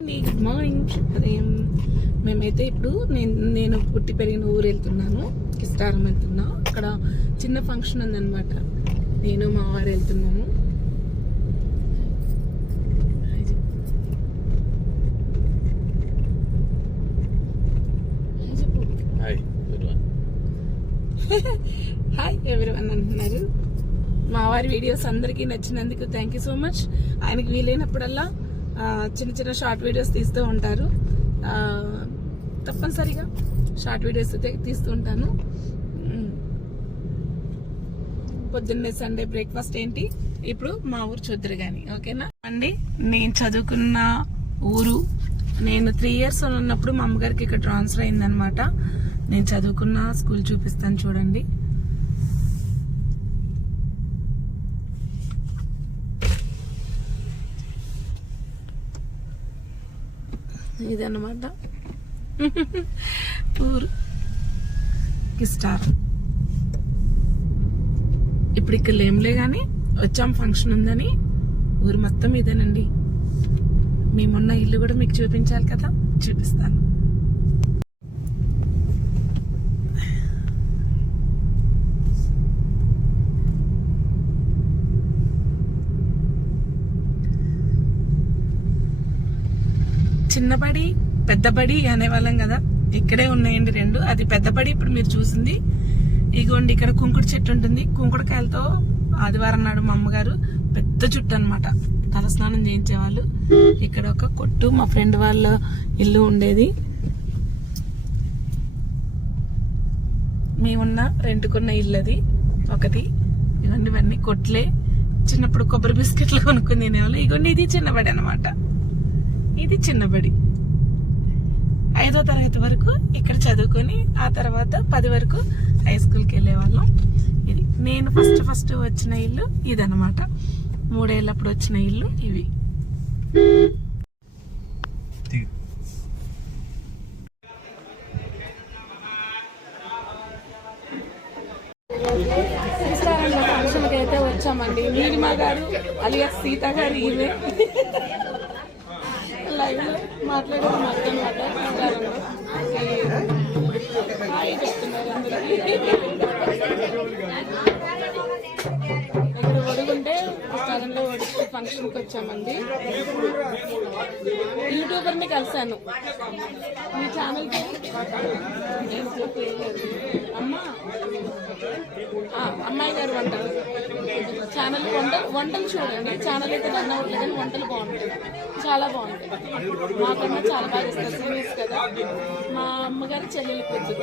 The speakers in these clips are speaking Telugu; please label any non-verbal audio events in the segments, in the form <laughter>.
గుడ్ మార్నింగ్ ఉదయం మేమైతే ఇప్పుడు నేను నేను పుట్టి పెరిగిన ఊరు వెళ్తున్నాను కిస్టారం వెళ్తున్నా. అక్కడ చిన్న ఫంక్షన్ ఉందన్నమాట. నేను మా వారు వెళ్తున్నాము. హాయ్ ఎవరివన్ <laughs> అంటున్నారు. మా వారి వీడియోస్ అందరికీ నచ్చినందుకు థ్యాంక్ యూ సో మచ్. ఆయనకి వీలైనప్పుడల్లా చిన్న చిన్న షార్ట్ వీడియోస్ తీస్తూ ఉంటారు. తప్పనిసరిగా షార్ట్ వీడియోస్ అయితే తీస్తూ ఉంటాను. పొద్దున్నే సండే బ్రేక్ఫాస్ట్ ఏంటి? ఇప్పుడు మా ఊరు చూద్దరు కానీ ఓకేనా? అండి నేను చదువుకున్న ఊరు నేను త్రీ ఇయర్స్ ఉన్నప్పుడు మా అమ్మగారికి ఇక్కడ ట్రాన్స్ఫర్ అయిందనమాట నేను చదువుకున్న స్కూల్ చూపిస్తాను చూడండి. ఇదన్నమాట. <laughs> ఊరు కిస్టార్ ఇప్పుడు ఇక్కడ లేంలే కానీ వచ్చాం ఫంక్షన్ ఉందని. ఊరు మొత్తం ఇదేనండి. మేమున్న ఇల్లు కూడా మీకు చూపించాలి కదా? చూపిస్తాను. చిన్నబడి పెద్దబడి అనేవాళ్ళం కదా. ఇక్కడే ఉన్నాయండి రెండు. అది పెద్దబడి ఇప్పుడు మీరు చూసింది. ఇగోండి ఇక్కడ కుంకుడు చెట్టు ఉంటుంది. కుంకుడుకాయలతో ఆదివారం నాడు మా అమ్మగారు పెద్ద చుట్టు అనమాట తలస్నానం చేయించేవాళ్ళు. ఇక్కడ ఒక కొట్టు మా ఫ్రెండ్ వాళ్ళ ఇల్లు ఉండేది. మేమున్న రెంట్కున్న ఇల్లు అది ఒకటి. ఇవన్నీ ఇవన్నీ కొట్లే. చిన్నప్పుడు కొబ్బరి బిస్కెట్లు కొనుక్కుని తినేవాళ్ళు. ఇగోండి ఇది చిన్నబడి అనమాట ఇది చిన్నబడి ఐదో తరగతి వరకు ఇక్కడ చదువుకొని ఆ తర్వాత పది వరకు హై స్కూల్కి వెళ్ళే వాళ్ళం ఇది నేను ఫస్ట్ ఫస్ట్ వచ్చిన ఇల్లు ఇదనమాట మూడేళ్ళప్పుడు వచ్చిన ఇల్లు ఇవి. ఫంక్షన్కి అయితే వచ్చామండి. నీలిమా గారు అలియా సీత గారు ఈమె లైవ్లో మాట్లాడే మాట్లాడమాట ఫంక్షన్కి వచ్చామండి యూట్యూబర్ని కలిశాను. మీ ఛానల్కి? అమ్మా అమ్మాయి గారు వంటలు. ఛానల్ వంట వంటలు చూడండి. ఛానల్ అయితే రన్ అవ్వట్లేదు కానీ వంటలు బాగుంటాయి. చాలా బాగుంటాయి. మాకన్నా చాలా బాగా ఇస్తారు సీరియస్ కదా. మా అమ్మగారు చెల్లెలు కూతురు.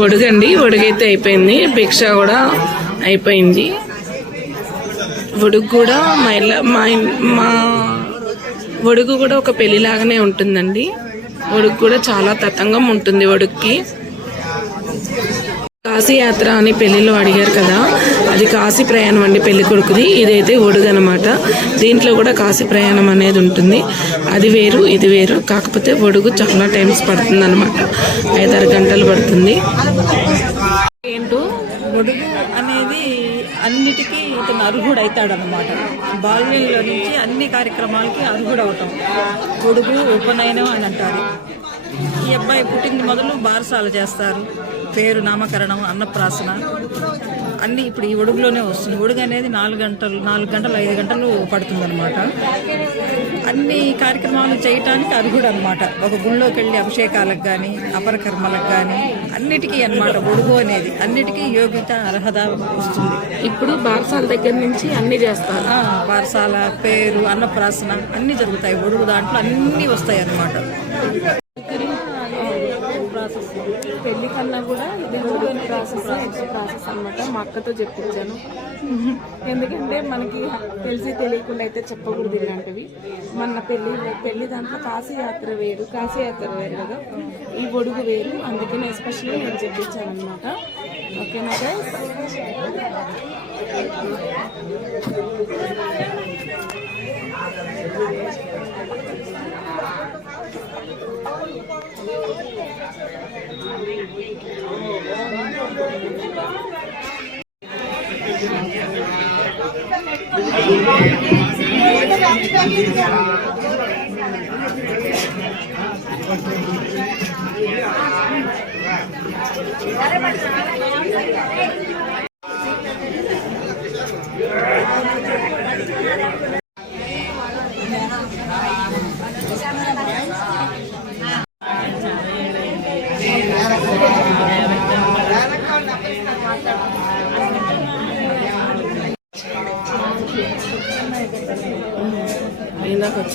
ఒడుగండి ఒడుగైతే అయిపోయింది. భిక్ష కూడా అయిపోయింది. ఒడుగు కూడా మా ఇళ్ళ మా మా ఒడుగు కూడా ఒక పెళ్ళిలాగానే ఉంటుందండి. ఒడుగు కూడా చాలా తతంగం ఉంటుంది ఒడుక్కి కాశీయాత్ర అని పెళ్ళిలో అడిగారు కదా. అది కాశీ ప్రయాణం అండి పెళ్ళి కొడుకుది. ఇదైతే ఒడుగనమాట దీంట్లో కూడా కాశీ ప్రయాణం అనేది ఉంటుంది. అది వేరు ఇది వేరు. కాకపోతే ఒడుగు చాలా టైమ్స్ పడుతుంది అనమాట ఐదారు గంటలు పడుతుంది. ఏంటో ఒడుగు అనేది అన్నిటికీ ఇతను అర్హుడు అవుతాడు అనమాట బాల్యంలో నుంచి అన్ని కార్యక్రమాలకి అర్హుడు అవుతాం ఒడుగు ఉపనయనం అని అంటారు. ఈ అబ్బాయి పుట్టింది మొదలు బారసాలు చేస్తారు. పేరు నామకరణం అన్నప్రాసన. అన్ని ఇప్పుడు ఈ ఒడుగులోనే వస్తుంది. ఒడుగు అనేది నాలుగు గంటలు నాలుగు గంటలు ఐదు గంటలు పడుతుందన్నమాట. అన్ని కార్యక్రమాలు చేయటానికి అర్హుడు అనమాట ఒక గుళ్ళోకి వెళ్ళి అభిషేకాలకు కానీ అపరకర్మలకు కానీ అన్నిటికీ అన్నమాట ఒడుగు అనేది. అన్నిటికీ యోగ్యత అర్హత వస్తుంది. ఇప్పుడు బారసాల దగ్గర నుంచి అన్ని చేస్తారు. పాఠశాల పేరు అన్నప్రాసన అన్నీ జరుగుతాయి. ఒడుగు దాంట్లో అన్నీ వస్తాయి అన్నమాట ప్రాసెస్ పెళ్ళి కన్నా కూడా ప్రాసెస్ ఎక్కువ ప్రాసెస్ అనమాట మా అక్కతో చెప్పించాను. ఎందుకంటే మనకి తెలిసి తెలియకుండా అయితే చెప్పకూడదు ఇలాంటివి. మన పెళ్ళి పెళ్ళి దాంట్లో కాశీయాత్ర వేరు కాశీయాత్ర వేరు కదా. ఈ ఒడుగు వేరు. అందుకని ఎస్పెషల్లీ నేను చెప్పించాను అనమాట ఓకేనా గైస్ ఇందాక కదా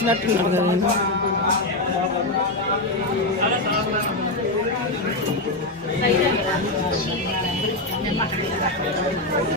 ఈయన. మా ఫ్రెండ్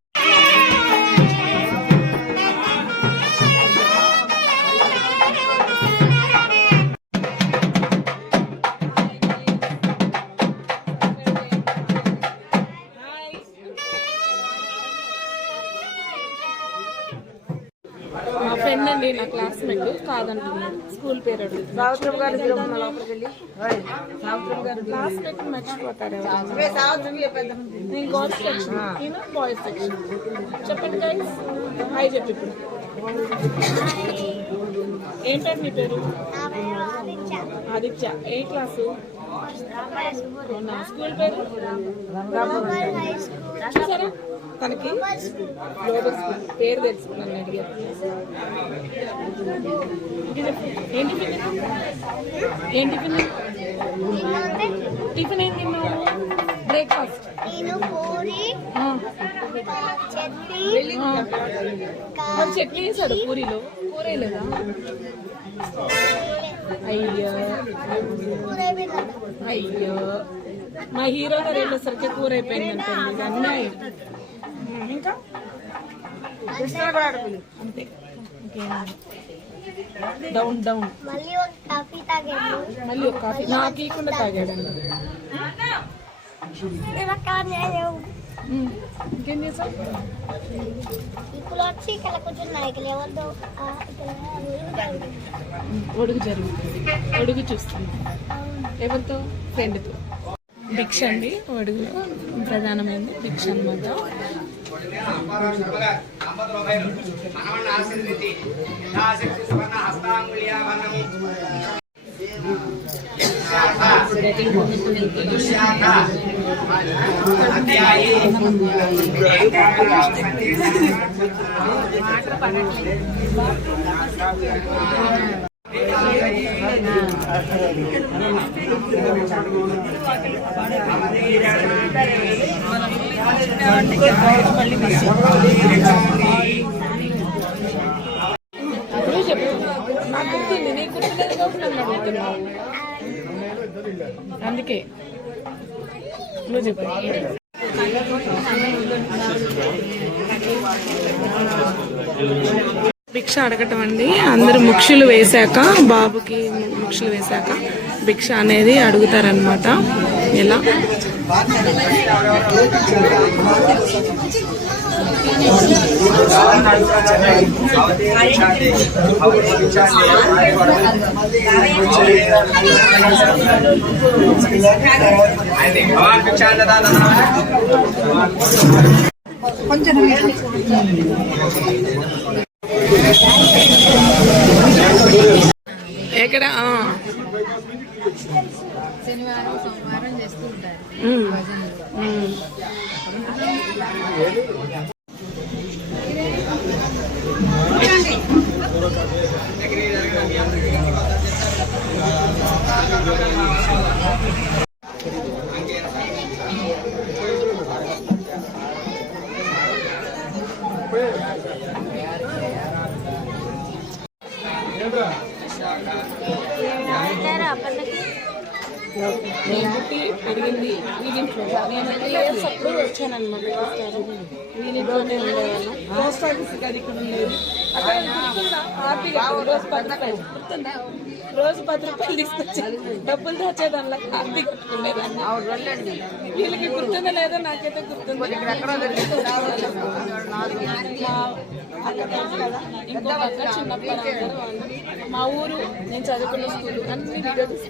అండి నా క్లాస్మేట్ కాదంటున్నాడు స్కూల్ పేరు అడుగుతుంది సావిత్రం గారు క్లాస్మేట్ మర్చిపోతారు నేను గర్ల్స్ సెక్షన్ నేను బాయ్స్ సెక్షన్ చెప్పండి గైస్ హాయ్ చెప్పి ఇప్పుడు. ఏంటండి మీ పేరు? ఆదిత్య. ఏ క్లాసు తనకి గ్లోబల్ స్కూల్ పేరు తెలుసు నన్ను అడిగారు. ఇంకా చెప్పు. ఏం టిఫిన్? ఏం టిఫిన్? టిఫిన్ ఏం తిన్నావు? బ్రేక్ఫాస్ట్. చట్నీ చట్నీ వేసాడు పూరిలో? పూరే లేదా అయ్యో. అయ్యో. మా హీరో గారు వెళ్ళేసరికి కూర అయిపోయిందంటే అన్యాయం. ఇంకా? అంతే. Down down. మళ్ళీ ఒక కాఫీ తాగాను మళ్ళీ ఒక కాఫీ. నాకు ఇవ్వకుండా తాగాడండి. ఇంకేం చేసావు? ఇప్పుడు వచ్చి ఇక్కడ కూర్చున్నా ఇక్కడ? ఒడుగు జరుగుతుంది. ఒడుగు చూస్తున్నాం ఎవరితో? ఫ్రెండ్తో. భిక్ష అండి. ఒడుగులో ప్రధానమైనది భిక్ష అనమాట నువ్వు చెప్పు నాకు గుర్తుంది నీకు గుర్తులేదు కాబట్టి నన్ను అడుగుతున్నావు అందుకే. నువ్వు చెప్పు. భిక్ష అడగటం అండి. అందరూ ముక్షులు వేశాక బాబుకి ముక్షులు వేశాక భిక్ష అనేది అడుగుతారనమాట ఎలా ఎక్కడ? ఆ. శనివారం సోమవారం చేస్తూ ఉంటారు. నేను పుట్టి పెరిగింది వీడింట్లో నేను త్రీ ఇయర్స్ అప్పుడు వచ్చాను అనమాట వీడింట్లోనే ఉండేవాళ్ళం పోస్ట్ ఆఫీస్ అది ఇక్కడ ఉండేది. రోజు పది రూపాయలు తీసుకొచ్చి డబ్బులు దాచేదానిలా ఆర్టీ కట్టుకునేదాన్ని వీళ్ళకి గుర్తుందో లేదో నాకైతే గుర్తుంది ఇంకో అక్క చిన్నప్పుడు మా ఊరు నేను చదువుకున్న స్కూల్ అన్ని వీడియో తీసి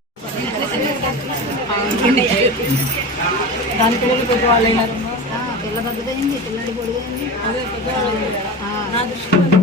దాని పిల్లలు పెద్దవాళ్ళు అయినారు. పిల్ల పెద్దదైంది పిల్లడి పొడిగైంది అదే పెద్దవాళ్ళు నా దృష్టిలో